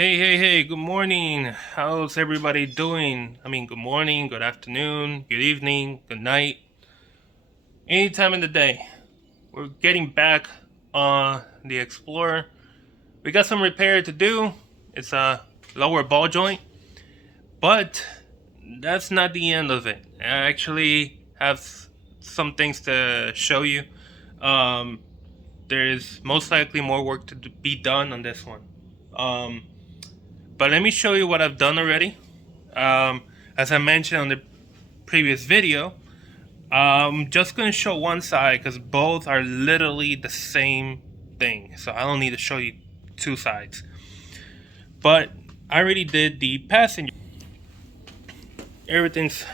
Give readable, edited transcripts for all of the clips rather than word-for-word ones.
Hey, good morning. How's everybody doing? Good morning, good afternoon, good evening, good night, any time in the day. We're getting back on the Explorer. We got some repair to do. It's a lower ball joint, but that's not the end of it. I actually have some things to show you. Um, there's most likely more work to be done on this one. Um, but let me show you what I've done already. As I mentioned on the previous video, I'm just going to show one side because both are literally the same thing. So I don't need to show you two sides. But I already did the passenger. Everything's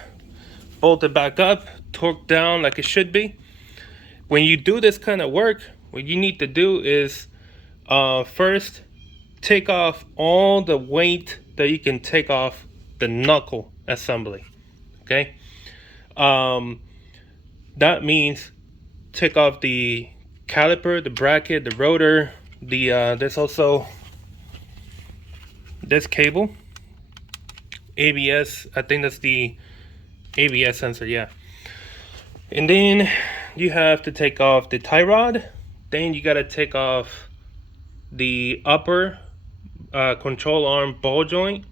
bolted back up, torqued down like it should be. When you do this kind of work, what you need to do is first take off all the weight that you can take off the knuckle assembly. Okay. That means take off the caliper, the bracket, the rotor. There's also this cable, ABS. I think that's the ABS sensor, yeah. And then you have to take off the tie rod. Then you gotta take off the upper control arm ball joint.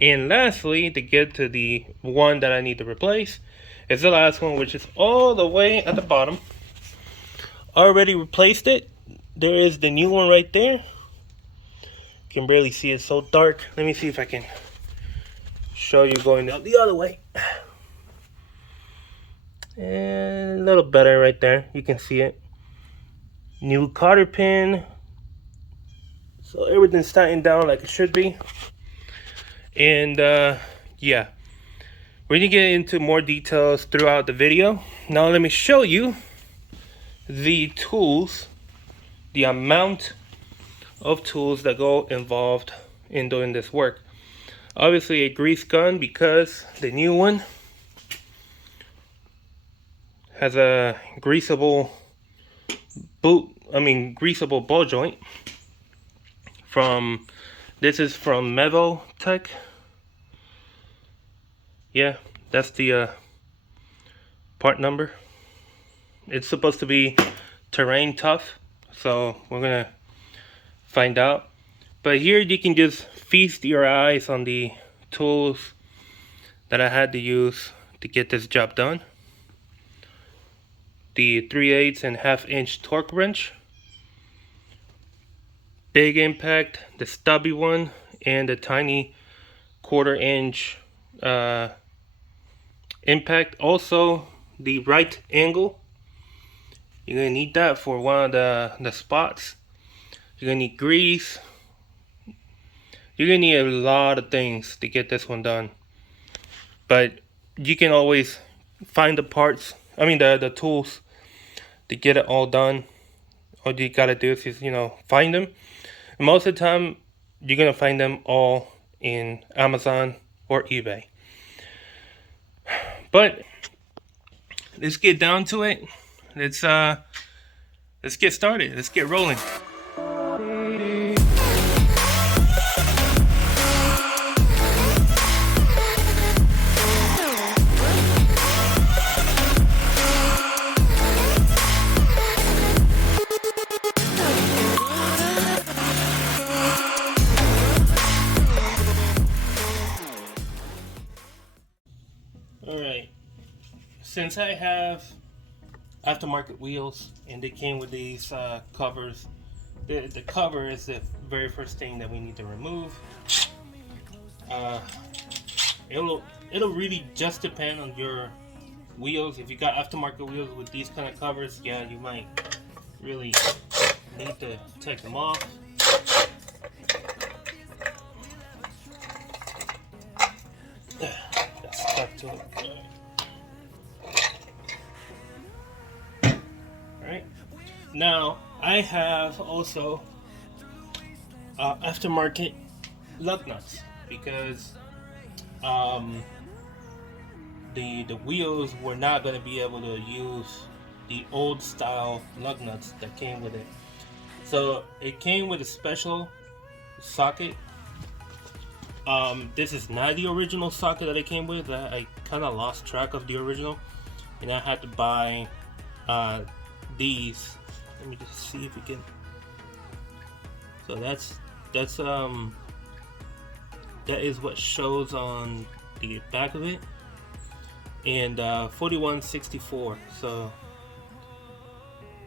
And lastly, to get to the one that I need to replace, is the last one, which is all the way at the bottom. Already replaced it. There is the new one right there. You can barely see, it's so dark. Let me see if I can show you going out the other way. And a little better right there. You can see it. New cotter pin. So everything's tightened down like it should be. And yeah, we're gonna get into more details throughout the video. Now let me show you the tools, the amount of tools that go involved in doing this work. Obviously a grease gun, because the new one has a greasable greasable ball joint. This is from Mevo Tech. Yeah, that's the part number. It's supposed to be terrain tough, so we're gonna find out. But here you can just feast your eyes on the tools that I had to use to get this job done. The 3/8 and 1/2 inch torque wrench, big impact, the stubby one, and the tiny 1/4 inch impact. Also the right angle, you're gonna need that for one of the spots. You're gonna need grease. You're gonna need a lot of things to get this one done, but you can always find the parts, the tools to get it all done. All you gotta do is just, find them. And most of the time you're gonna find them all in Amazon or eBay. But let's get down to it. Let's get started. Let's get rolling. Alright, since I have aftermarket wheels and they came with these covers, the cover is the very first thing that we need to remove. It'll really just depend on your wheels. If you got aftermarket wheels with these kind of covers, yeah, you might really need to take them off. That's stuck to it. Alright, now I have also aftermarket lug nuts, because the wheels were not going to be able to use the old style lug nuts that came with it. So it came with a special socket This is not the original socket that it came with. I kind of lost track of the original, and I had to buy these. Let me just see if we can. So that is what shows on the back of it, and 4164. So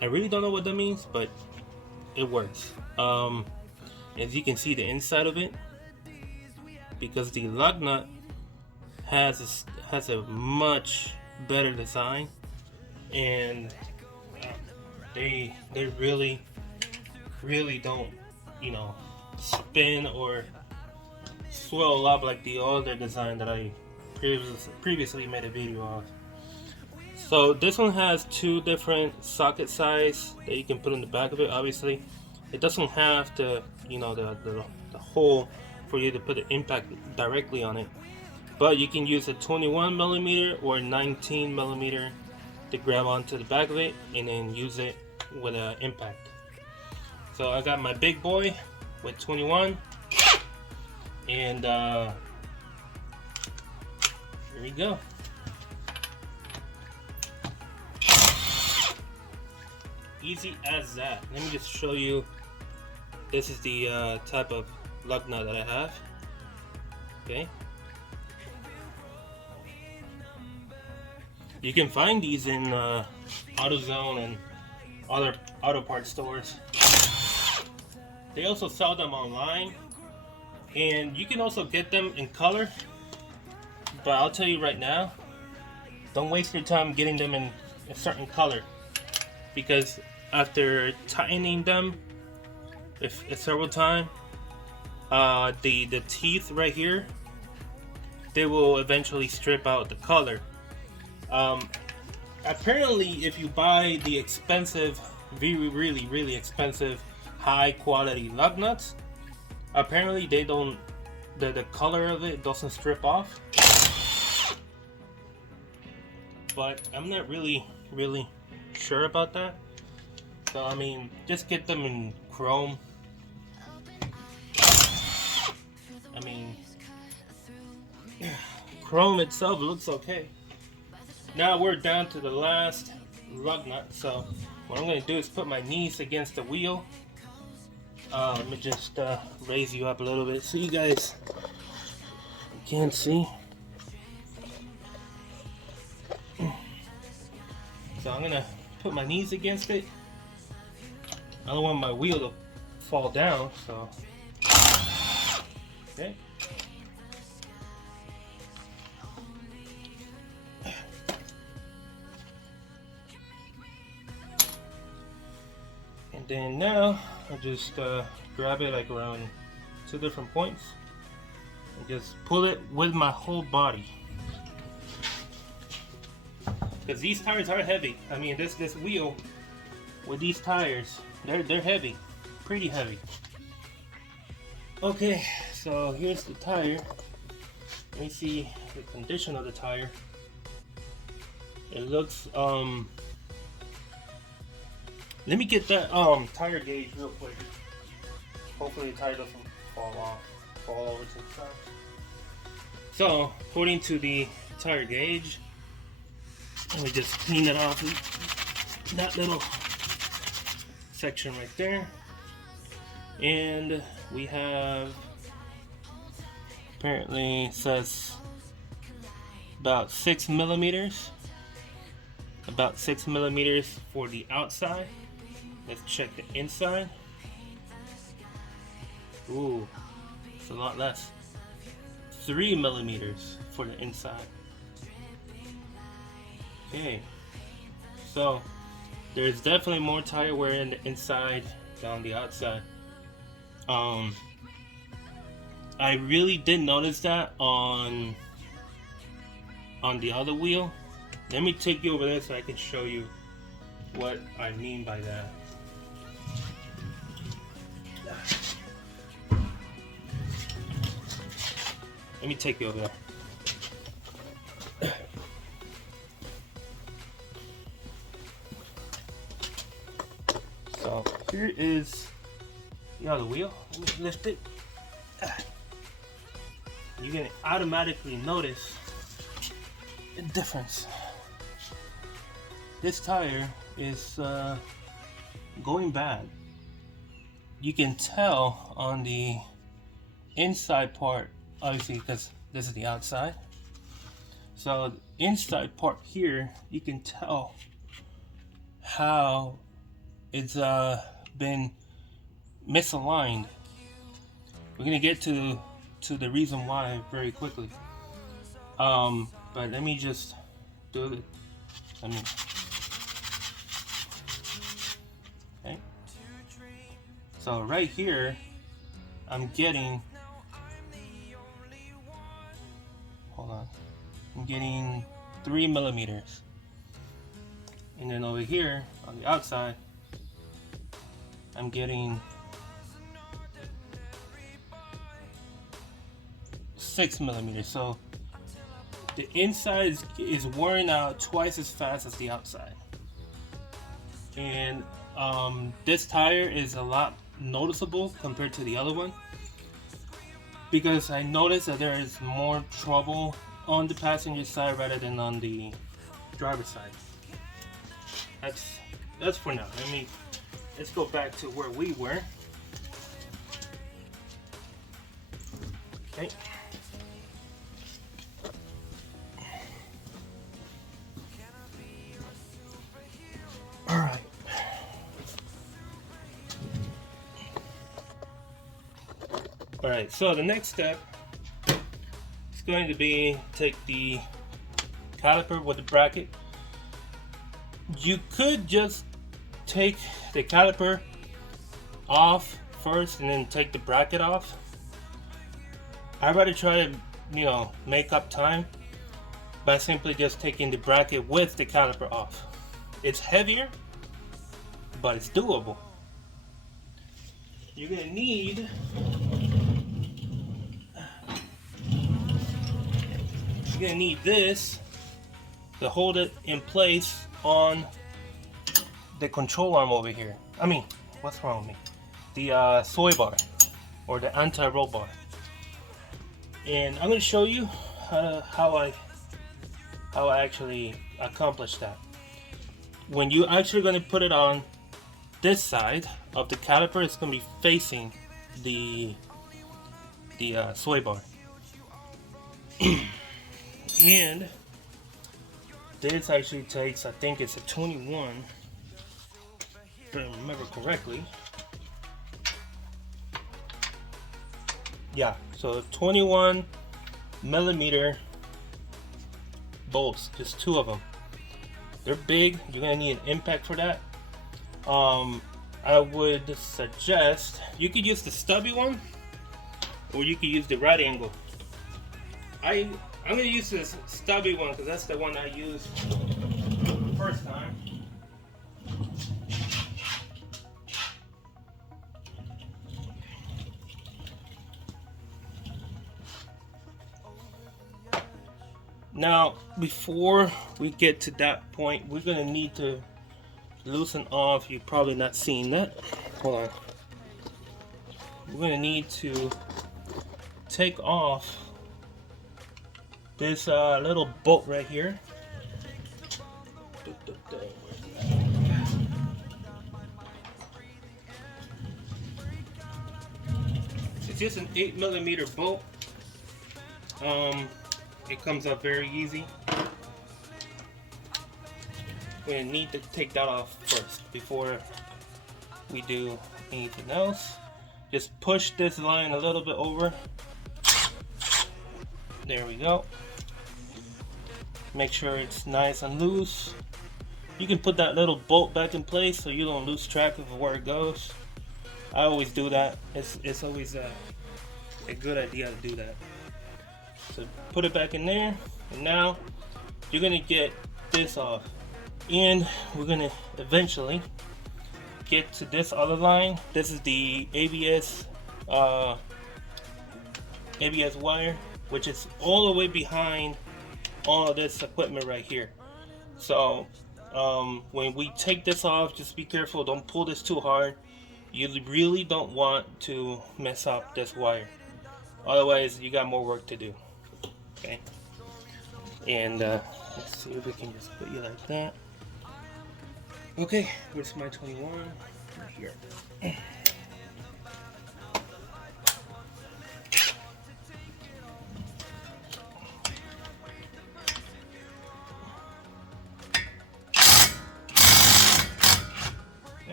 I really don't know what that means, but it works. As you can see, the inside of it, because the lug nut has a much better design, and they really don't, you know, spin or swell up like the other design that I previously made a video of. So this one has two different socket size that you can put in the back of it. Obviously, it doesn't have the, you know, the hole for you to put the impact directly on it, but you can use a 21 millimeter or 19 millimeter to grab onto the back of it and then use it with an impact. So I got my big boy with 21, and here we go. Easy as that. Let me just show you. This is the type of lug nut that I have. Okay. You can find these in AutoZone and other auto parts stores. They also sell them online, and you can also get them in color. But I'll tell you right now, don't waste your time getting them in a certain color, because after tightening them several times, the teeth right here, they will eventually strip out the color. Apparently, if you buy the expensive, really expensive, high quality lug nuts, apparently they don't, the color of it doesn't strip off. But I'm not really sure about that. So I mean, just get them in chrome. I mean, chrome itself looks okay. Now we're down to the last lug nut. So what I'm going to do is put my knees against the wheel. Let me just raise you up a little bit so you guys can see. So I'm going to put my knees against it. I don't want my wheel to fall down, so okay. And then now I just grab it like around 2 different points and just pull it with my whole body. Because these tires are heavy. I mean, this wheel with these tires, they're heavy, pretty heavy. Okay, so here's the tire. Let me see the condition of the tire. It looks let me get that tire gauge real quick. Hopefully the tire doesn't fall over to the side. So according to the tire gauge, let me just clean it off that little section right there. And we have, apparently it says about 6 millimeters. About 6 millimeters for the outside. Let's check the inside. Ooh, it's a lot less. 3 millimeters for the inside. Okay, so there's definitely more tire wear in the inside than on the outside. I really did notice that on the other wheel. Let me take you over there so I can show you what I mean by that. Let me take you over there. So here is the other wheel. Let me lift it. you're gonna automatically notice a difference. This tire is going bad. You can tell on the inside part, obviously, because this is the outside. So the inside part here, you can tell how it's been misaligned. We're gonna get to the reason why very quickly. But let me just do it. Okay. So right here, I'm getting. Hold on. I'm getting 3 millimeters, and then over here on the outside, I'm getting 6 millimeters. So the inside is wearing out twice as fast as the outside, and this tire is a lot noticeable compared to the other one, because I noticed that there is more trouble on the passenger side rather than on the driver's side. That's for now. Let's go back to where we were. Okay. All right. All right. So the next step is going to be take the caliper with the bracket. You could just take the caliper off first and then take the bracket off. I'd rather try to, make up time by simply just taking the bracket with the caliper off. It's heavier, but it's doable. You're gonna need this to hold it in place on the control arm over here. What's wrong with me? The soy bar or the anti-roll bar. And I'm going to show you how I actually accomplish that. When you actually going to put it on this side of the caliper, it's going to be facing the soy bar. And this actually takes, I think it's a 21, if I remember correctly. Yeah, so 21 millimeter bolts, just 2 of them. They're big. You're gonna need an impact for that. I would suggest you could use the stubby one, or you could use the right angle. I'm gonna use this stubby one because that's the one I used the first time. Now, before we get to that point, we're gonna need to loosen off. You're probably not seeing that. Hold on. We're gonna need to take off this little bolt right here. It's just an 8 millimeter bolt. It comes up very easy. We're gonna need to take that off first before we do anything else. Just push this line a little bit over. There we go. Make sure it's nice and loose. You can put that little bolt back in place so you don't lose track of where it goes. I always do that. It's always a good idea to do that. So put it back in there, and now you're gonna get this off, and we're gonna eventually get to this other line. This is the ABS wire, which is all the way behind all of this equipment right here. So when we take this off, just be careful, don't pull this too hard. You really don't want to mess up this wire. Otherwise, you got more work to do. Okay. And let's see if we can just put you like that. Okay, where's my 21? Right here.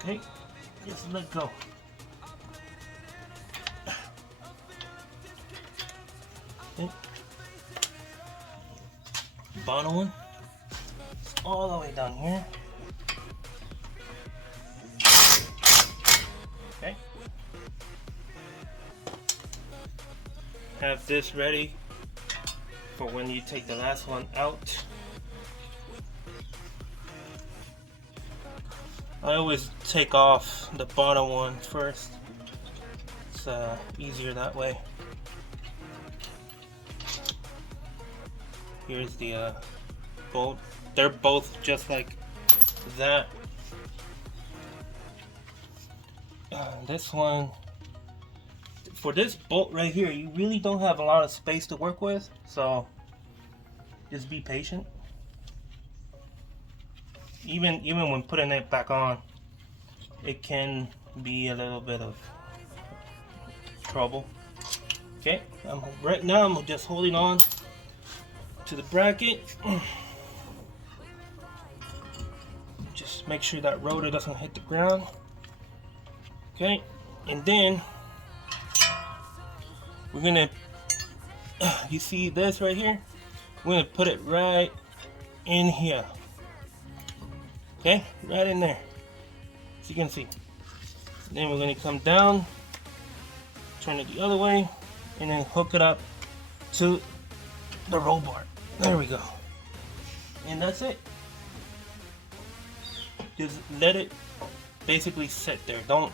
Okay, just let go. Okay. Bottom one, it's all the way down here. Okay. Have this ready for when you take the last one out. I always take off the bottom one first. It's easier that way. Here's the bolt. They're both just like that. This one, for this bolt right here, you really don't have a lot of space to work with, so just be patient. Even when putting it back on, it can be a little bit of trouble. Okay, right now I'm just holding on to the bracket. Just make sure that rotor doesn't hit the ground. Okay, and then we're gonna, you see this right here? We're gonna put it right in here. Okay, right in there, as you can see. Then we're gonna come down, turn it the other way, and then hook it up to the roll bar. There we go. And that's it. Just let it basically sit there. Don't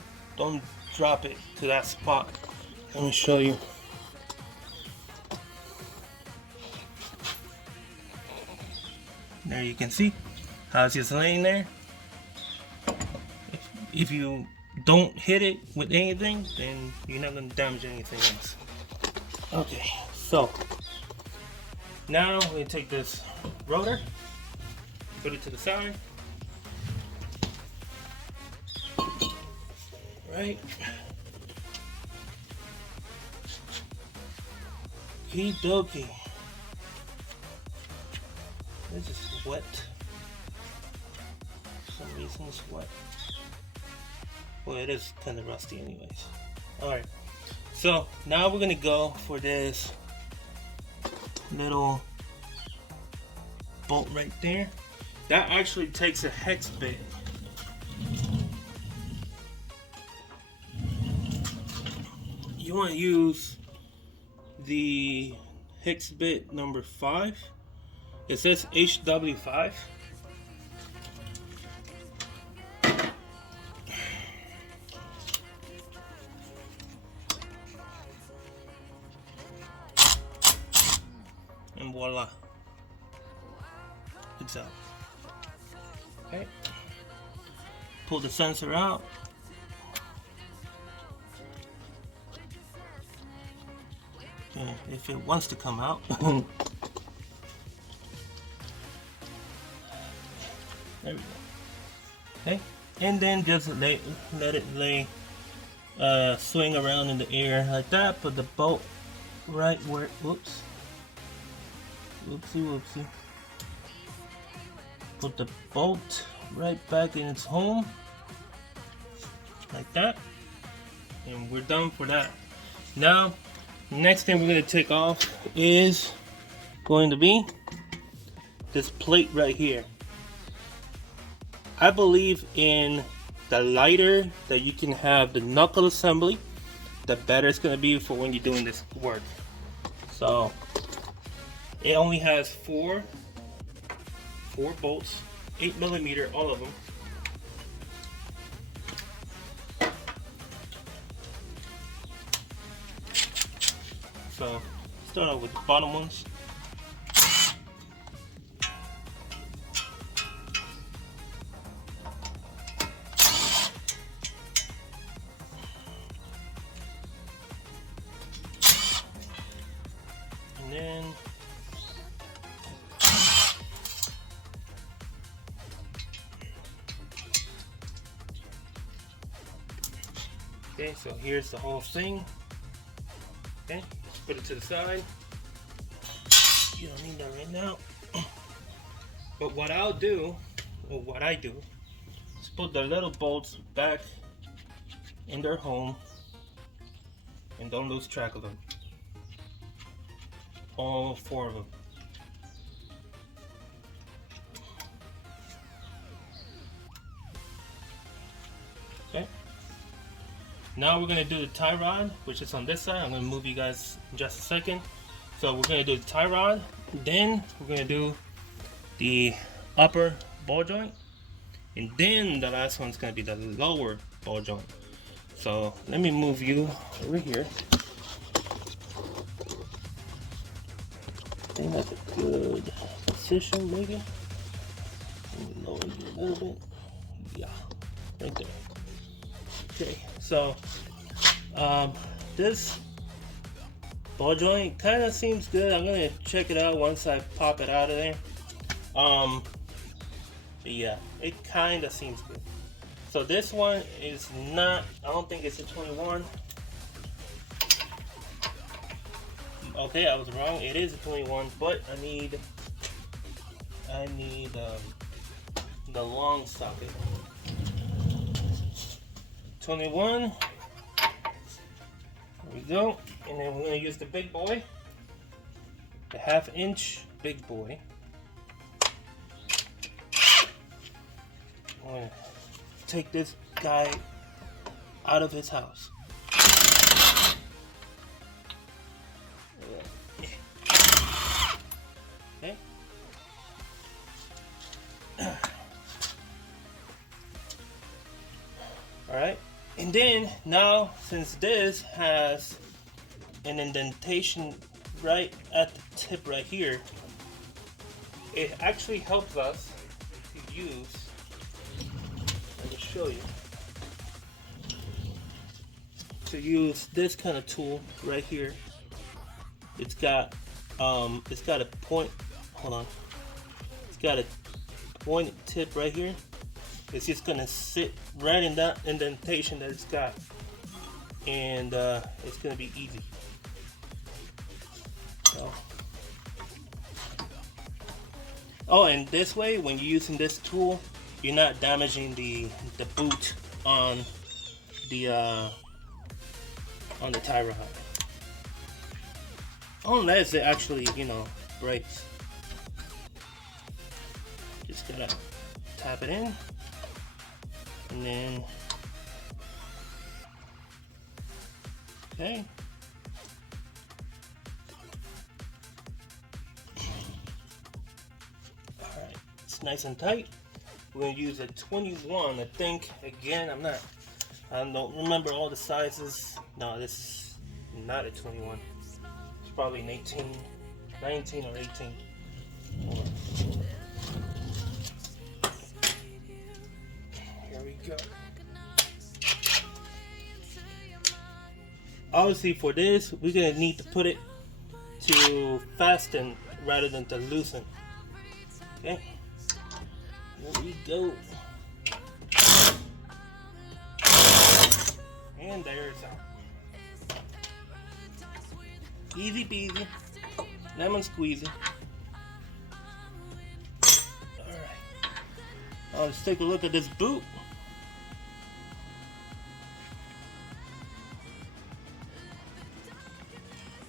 drop it to that spot. Let me show you. There you can see how it's just laying there. If you don't hit it with anything, then you're not going to damage anything else. Okay, so now we're going to take this rotor, put it to the side. Right. Okie dokie. This is wet. For some reason it's wet. Well, it is kind of rusty anyways. Alright, so now we're gonna go for this little bolt right there. That actually takes a hex bit. You want to use the hex bit number 5. It says HW5. And voila, it's out. Okay, pull the sensor out. If it wants to come out. There we go. Okay, and then just let it lay, swing around in the air like that. Put the bolt right where, whoopsie whoopsie. Put the bolt right back in its home, like that, and we're done for that. Now, next thing we're going to take off is going to be this plate right here. I believe in the lighter that you can have the knuckle assembly, the better it's going to be for when you're doing this work. So it only has four bolts, 8mm, all of them. So start off with the bottom ones. Okay, so here's the whole thing. Okay, put it to the side. You don't need that right now. But what I'll do, or what I do, is put the little bolts back in their home and don't lose track of them. All 4 of them. Okay. Now we're gonna do the tie rod, which is on this side. I'm gonna move you guys in just a second. So we're gonna do the tie rod, then we're gonna do the upper ball joint, and then the last one's gonna be the lower ball joint. So let me move you over here. I think that's a good position, maybe. Let me lower you a little bit. Yeah, right there. Okay, so this ball joint kind of seems good. I'm gonna check it out once I pop it out of there. But yeah, it kind of seems good. So this one is not, I don't think it's a 21. Okay, I was wrong. It is a 21, but I need the long socket. 21. There we go. And then we're gonna use the big boy, the 1/2 inch big boy. I'm gonna take this guy out of his house. Okay. Alright, and then now since this has an indentation right at the tip right here, it actually helps us to use, let me show you, to use this kind of tool right here. It's got a point, hold on, it's got a pointed tip right here. It's just gonna sit right in that indentation that it's got, and it's gonna be easy. So. Oh, and this way, when you're using this tool, you're not damaging the boot on the tie rod, unless it actually, you know, breaks. Just gotta tap it in. And then, okay. Alright, it's nice and tight. We're going to use a 21, I think. Again, I don't remember all the sizes. No, this is not a 21. It's probably an 18, 19 or 18. Hold on. Go. Obviously for this we're gonna need to put it to fasten rather than to loosen. Okay, here we go, and there it's out. Easy peasy, lemon squeezy. Alright, let's take a look at this boot.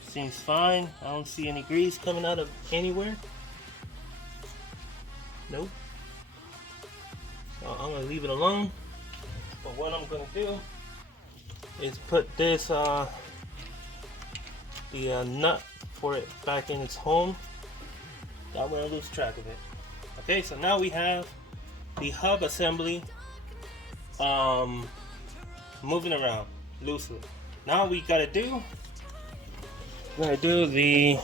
Seems fine. I don't see any grease coming out of anywhere. Nope. So I'm gonna leave it alone. But what I'm gonna do is put this the nut for it back in its home. That way I lose track of it. Okay, so now we have the hub assembly moving around loosely. Now we gotta do, we're gonna do the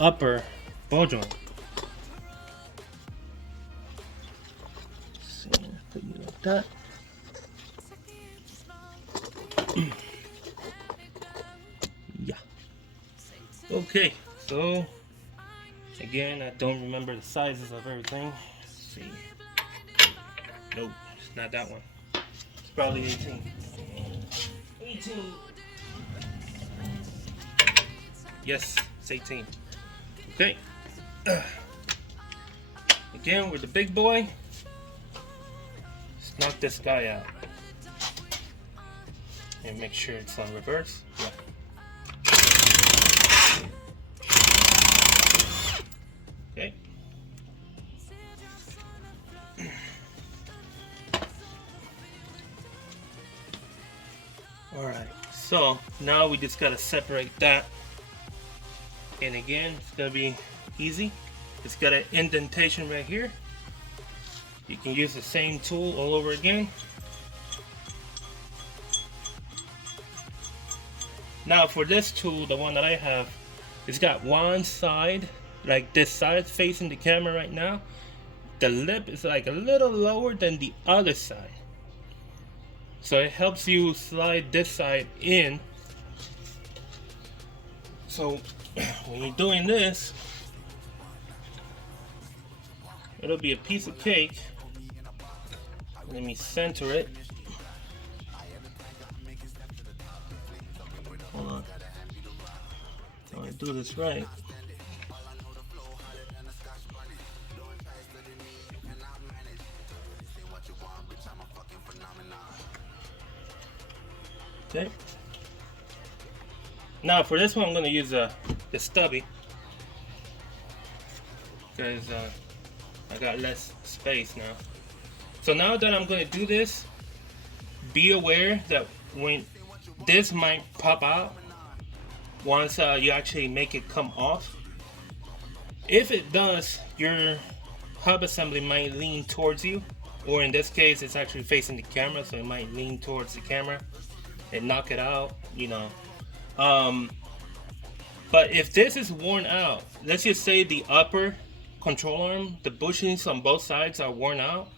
upper ball joint. Let's see, put you like that. Yeah. Okay, so again, I don't remember the sizes of everything. Let's see. Nope, it's not that one. It's probably 18. 18. Yes, it's 18. Okay. Again, with the big boy. Let's knock this guy out. And make sure it's on reverse. Yeah. Okay. Alright, so now we just gotta separate that. And again, it's gonna be easy. It's got an indentation right here. You can use the same tool all over again. Now for this tool, the one that I have, it's got one side, like this side facing the camera right now. The lip is like a little lower than the other side. So it helps you slide this side in. So when you're doing this, it'll be a piece of cake. Let me center it. Hold on. I want to do this right. Okay. Now for this one, I'm going to use the stubby because I got less space now. So now that I'm going to do this, be aware that when this might pop out once you actually make it come off. If it does, your hub assembly might lean towards you, or in this case it's actually facing the camera, so it might lean towards the camera and knock it out, you know. But if this is worn out, let's just say the upper control arm, the bushings on both sides are worn out.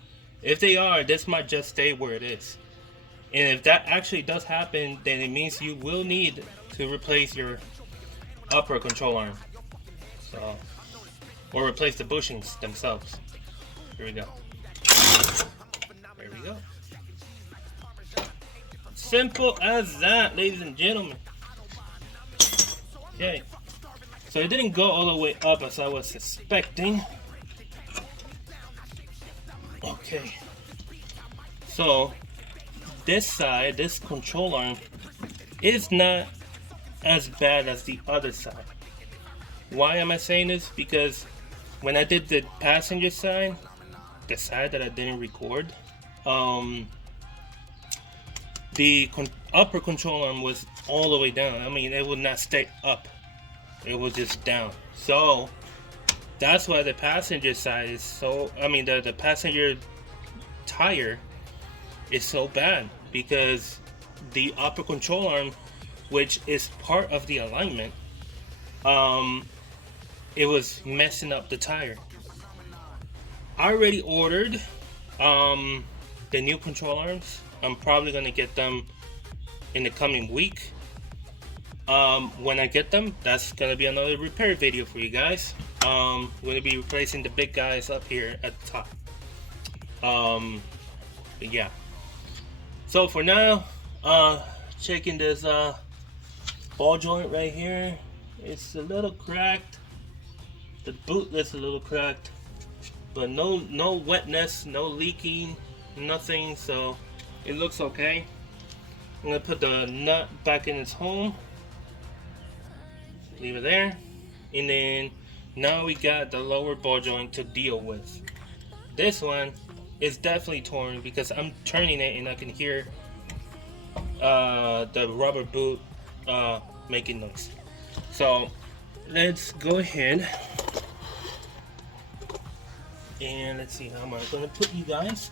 If they are, this might just stay where it is. And if that actually does happen, then it means you will need to replace your upper control arm. So, or replace the bushings themselves. Here we go. There we go. Simple as that, ladies and gentlemen. Okay. So it didn't go all the way up as I was suspecting. Okay. So this side, this control arm, is not as bad as the other side. Why am I saying this? Because when I did the passenger side, the side that I didn't record, the upper control arm was all the way down. I mean, it would not stay up. It was just down. So that's why the passenger side is so, I mean, the passenger tire is so bad, because the upper control arm, which is part of the alignment, it was messing up the tire. I already ordered the new control arms. I'm probably gonna get them in the coming week. When I get them, that's gonna be another repair video for you guys. I'm gonna be replacing the big guys up here at the top. But yeah. So for now, checking this ball joint right here. It's a little cracked. The bootlet's a little cracked, but no wetness, no leaking, nothing. So it looks okay. I'm gonna put the nut back in its home. Leave it there. And then now we got the lower ball joint to deal with. This one is definitely torn because I'm turning it and I can hear the rubber boot making noise. So let's go ahead and let's see how am I going to put you guys,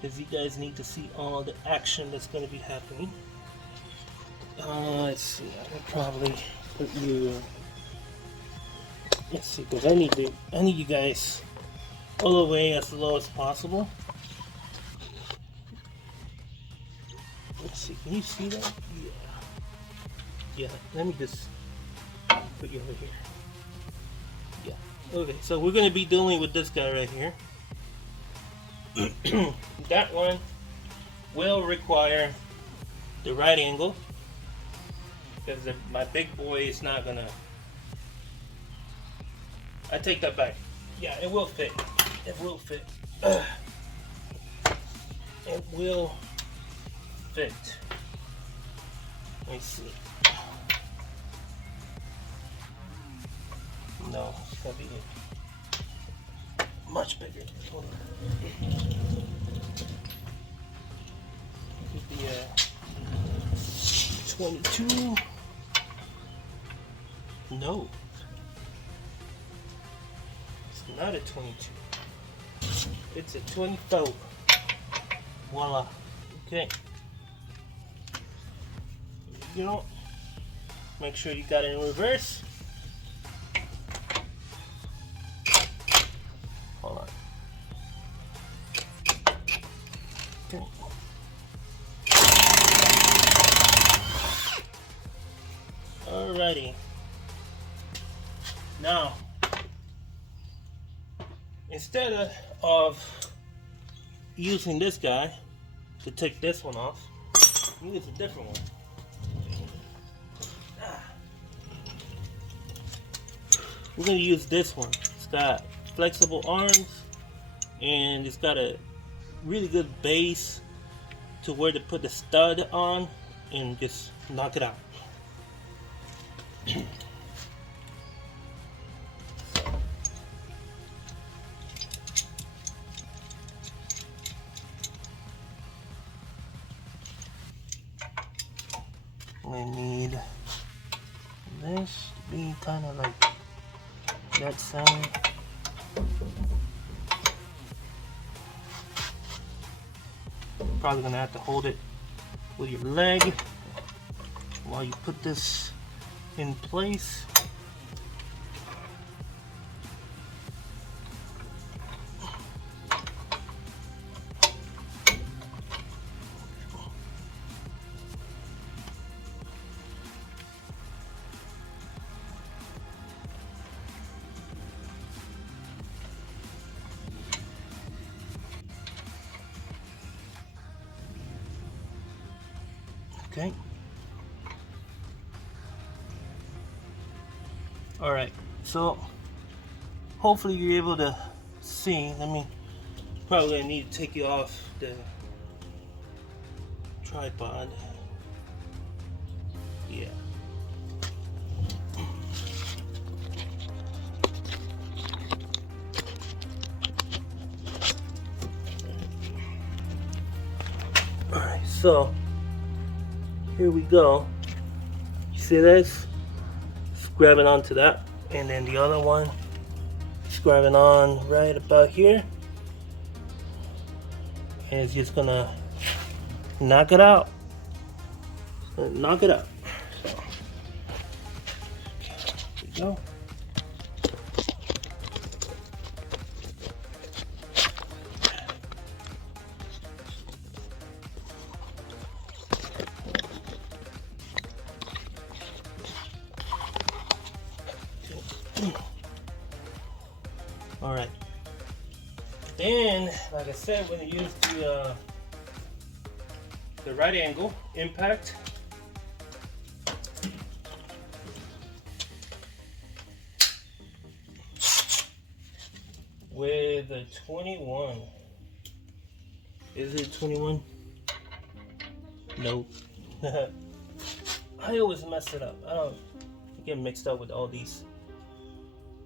because you guys need to see all the action that's going to be happening. Let's see, I will probably put you, let's see, because I need you guys all the way as low as possible. Let's see, can you see that? Yeah, let me just put you over here. Yeah, okay, so we're going to be dealing with this guy right here. That one will require the right angle, because my big boy is not gonna. I take that back. Yeah, it will fit. It will fit. It will fit. Let me see. No, it's gonna be much bigger. Hold on. It could be a 22. No, it's not a 22. It's a 24. Voila. Okay. You know, make sure you got it in reverse. Hold on. Okay. Alrighty. Now, instead of using this guy to take this one off, use a different one. We're going to use this one. It's got flexible arms and it's got a really good base to where to put the stud on and just knock it out. We need this to be kind of like that side. Probably gonna have to hold it with your leg while you put this in place. Okay. All right. So hopefully you're able to see. Let me probably need to take you off the tripod. Yeah. All right. So here we go. You see this? Just grabbing onto that, and then the other one just grabbing on right about here, and it's just gonna knock it out. Knock it out. So, here we go. All right. Then, like I said, we're gonna use the right angle impact. With a 21. Is it 21? Nope. I always mess it up. I get mixed up with all these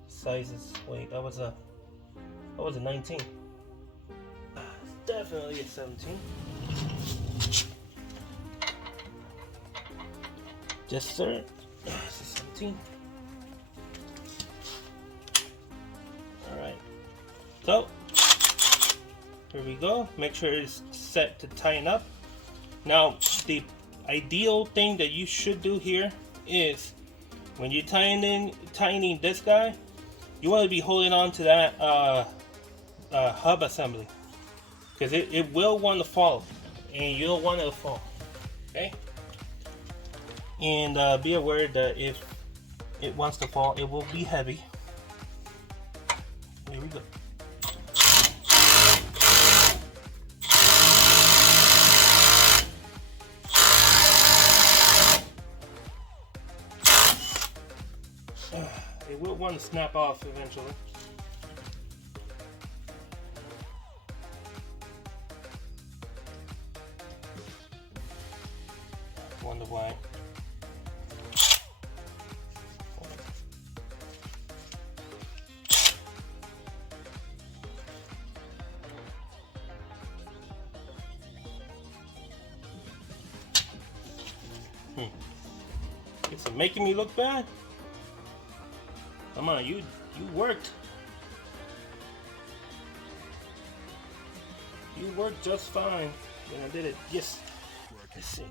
sizes. Wait, that was a 19. Definitely a 17. Yes, sir. It's a 17. All right. So here we go. Make sure it's set to tighten up. Now, the ideal thing that you should do here is when you're tightening this guy, you want to be holding on to that hub assembly, because it will want to fall, and you don't want it to fall. Okay. And be aware that if it wants to fall, it will be heavy. Here we go. want to snap off eventually. Wonder why. It's making me look bad. Come on, you worked. You worked just fine when I did it. Yes. Let's see.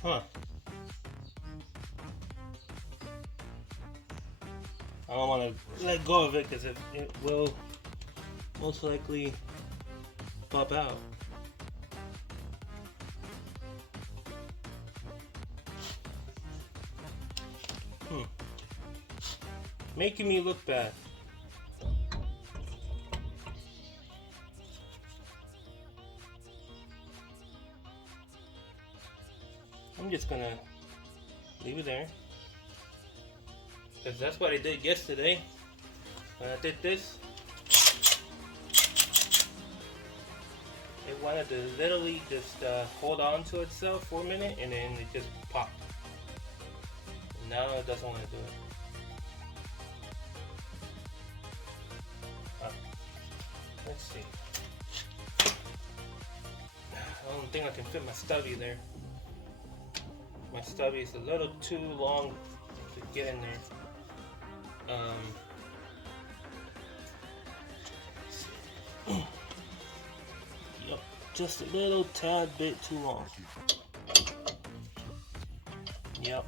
Huh. I don't want to let go of it because it will most likely pop out. Making me look bad. I'm just gonna leave it there, because that's what I did yesterday when I did this. It wanted to literally just hold on to itself for a minute, and then it just popped. And now it doesn't want to do it. Let's see. I don't think I can fit my stubby there. My stubby is a little too long to get in there. Yep, just a little tad bit too long. Yep.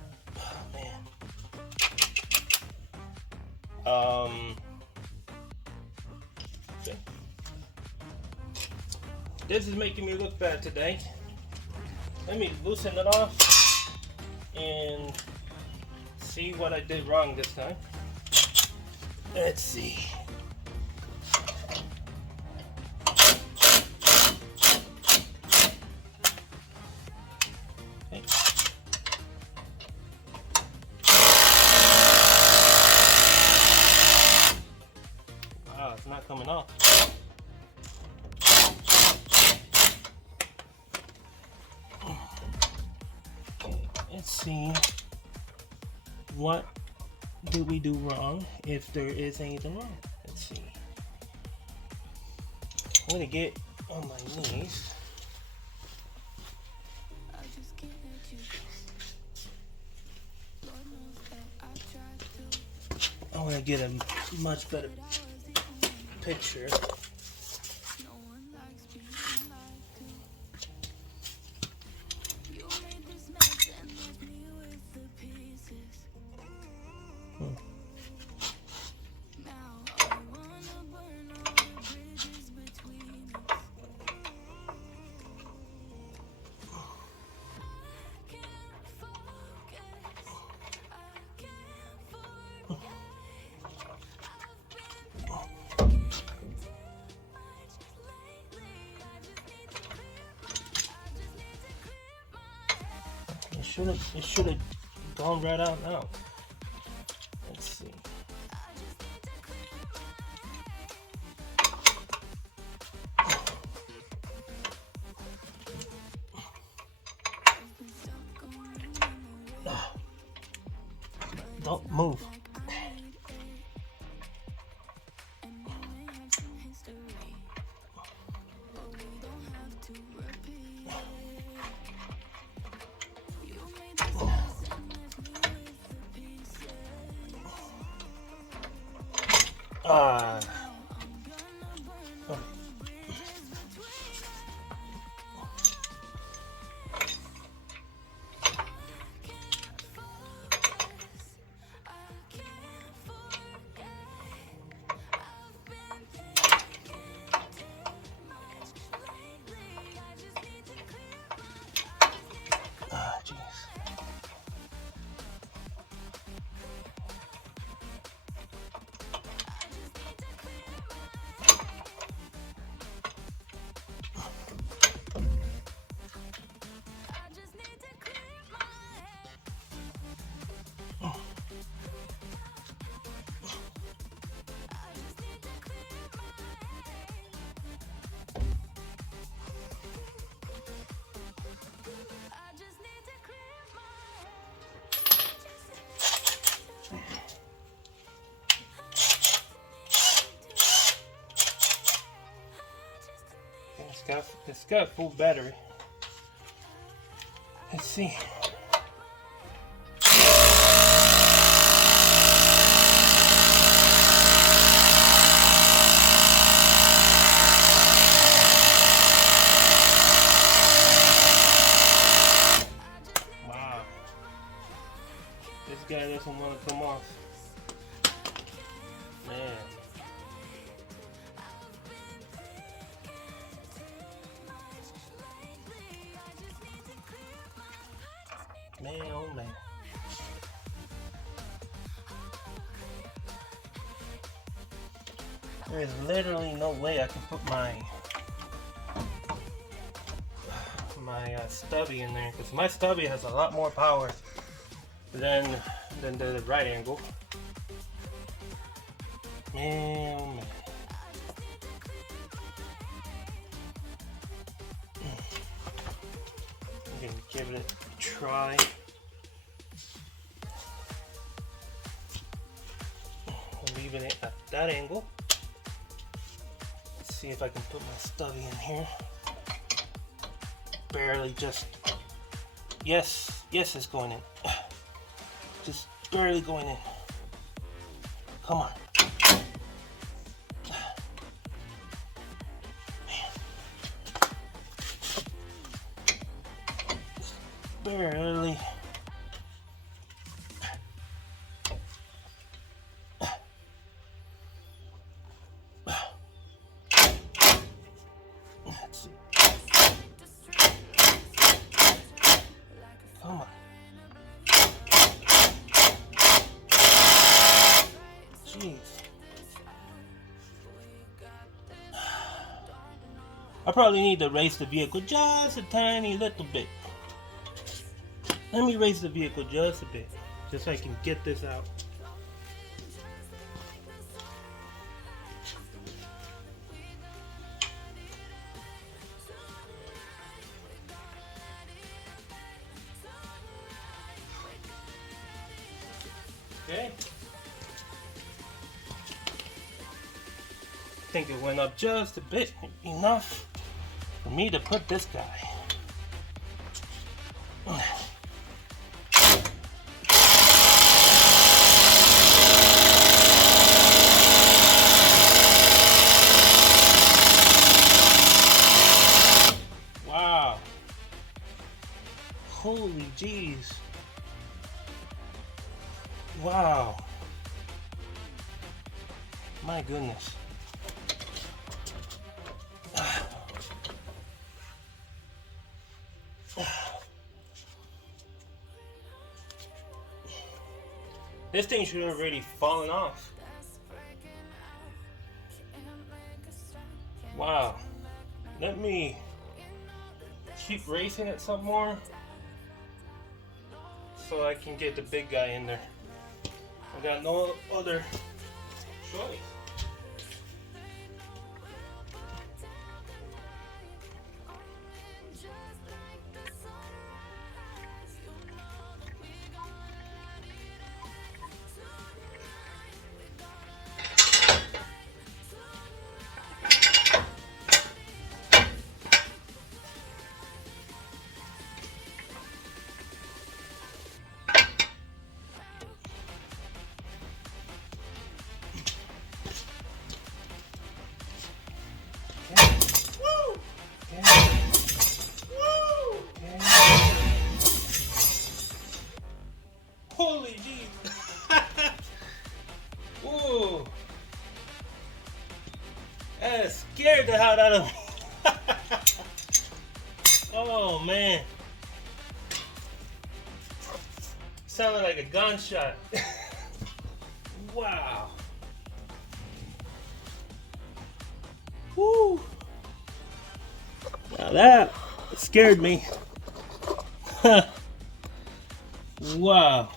Oh, man. Okay. This is making me look bad today. Let me loosen it off and see what I did wrong this time. Let's see. Okay. Wow, it's not coming off. Let's see, what did we do wrong, if there is anything wrong. Let's see. I'm gonna get on my knees. I want to get a much better picture. It should have gone right out now. Let's see. Don't move. It's got full battery. Let's see. Wow. This guy doesn't want to come off. Man. Man, oh man. There's literally no way I can put my stubby in there, because my stubby has a lot more power than the right angle. Man, oh man. I'm gonna give it a try. I'm leaving it at that angle. Let's see if I can put my stubby in here. Barely, just yes, it's going in. Just barely going in. Come on. Barely. Let's see. Come on. Jeez. I probably need to raise the vehicle just a tiny little bit. Let me raise the vehicle just a bit, just so I can get this out. Okay. I think it went up just a bit, enough for me to put this guy. Wow. Holy jeez. Wow. My goodness. This thing should have already fallen off. Wow. Let me keep racing it some more so I can get the big guy in there. I got no other choice. Holy jeez. Whoa. That scared the hell out of me. Oh man. Sounded like a gunshot. Wow. Woo. Now that scared me. Wow.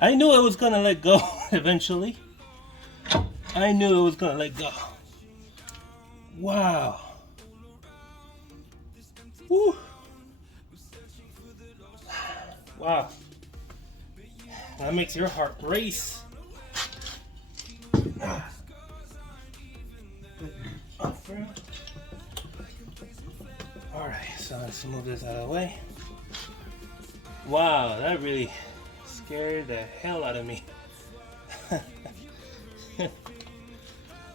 I knew it was gonna let go eventually. I knew it was gonna let go. Wow. Woo. Wow. That makes your heart race. Up front. Alright, so let's move this out of the way. Wow, that really scared the hell out of me.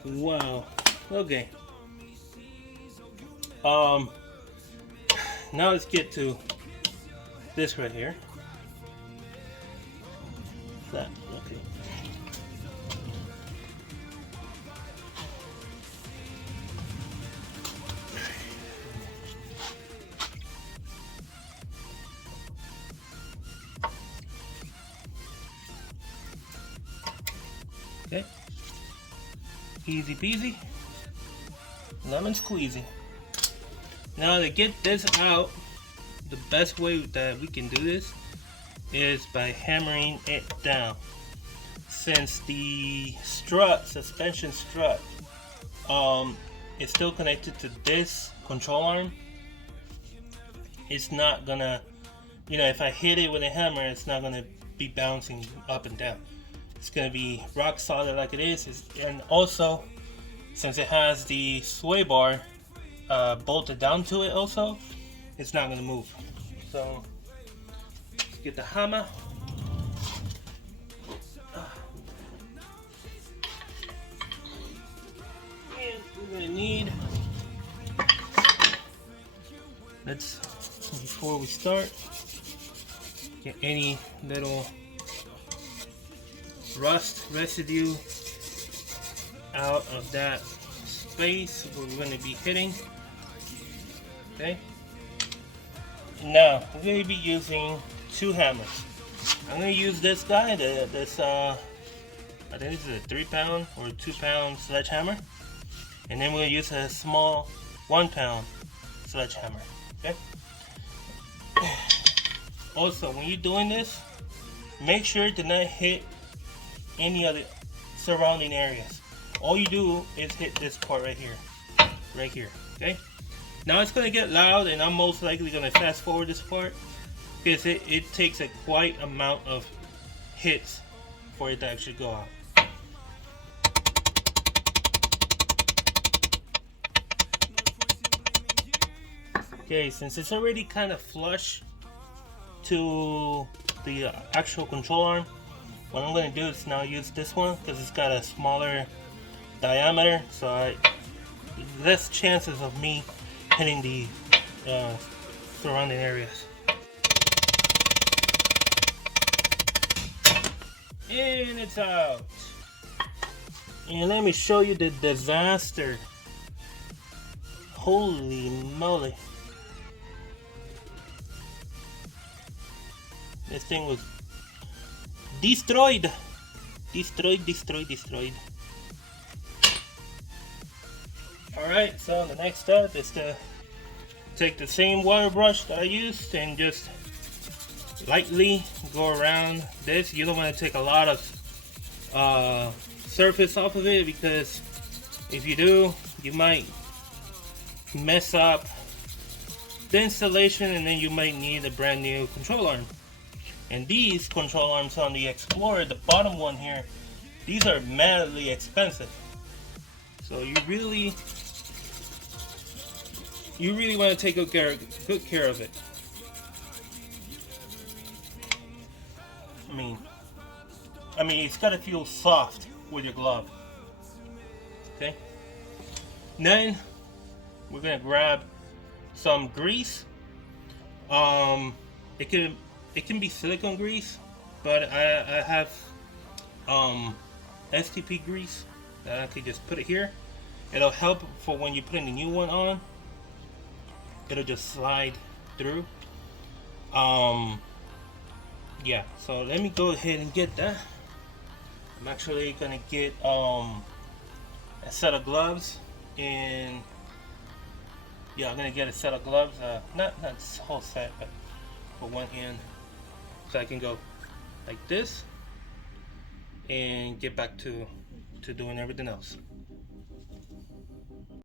Wow. Okay. Now let's get to this right here. That, okay. Okay. Easy peasy. Lemon squeezy. Now to get this out, the best way that we can do this is by hammering it down. Since the strut, suspension strut, is still connected to this control arm, it's not gonna, if I hit it with a hammer, it's not gonna be bouncing up and down. It's gonna be rock solid like it is. And also, since it has the sway bar bolted down to it also, it's not gonna move. So let's get the hammer. And we're gonna need, before we start, get any little rust residue out of that space where we're going to be hitting. Okay. Now we're going to be using two hammers. I'm going to use this guy, this I think this is a 3-pound or 2-pound sledgehammer, and then we're going to use a small 1-pound sledgehammer. Okay. Also, when you're doing this, make sure to not hit any other surrounding areas. All you do is hit this part right here, okay? Now it's gonna get loud, and I'm most likely gonna fast forward this part because it takes a quite amount of hits for it to actually go out. Okay, since it's already kind of flush to the actual control arm, what I'm going to do is now use this one because it's got a smaller diameter, so less chances of me hitting the surrounding areas. And it's out. And let me show you the disaster. Holy moly. This thing was destroyed. Destroyed. Alright, so the next step is to take the same water brush that I used and just lightly go around this. You don't want to take a lot of surface off of it, because if you do, you might mess up the installation and then you might need a brand new control arm. And these control arms on the Explorer, the bottom one here, these are madly expensive. So you really want to take good care of it. I mean, it's got to feel soft with your glove. Okay. Then we're gonna grab some grease. It can be silicone grease, but I have STP grease that I could just put it here. It'll help for when you're putting the new one on. It'll just slide through. Yeah, so let me go ahead and get that. I'm actually gonna get a set of gloves, and yeah, I'm gonna get a set of gloves, not this whole set, but for one hand, so I can go like this and get back to doing everything else.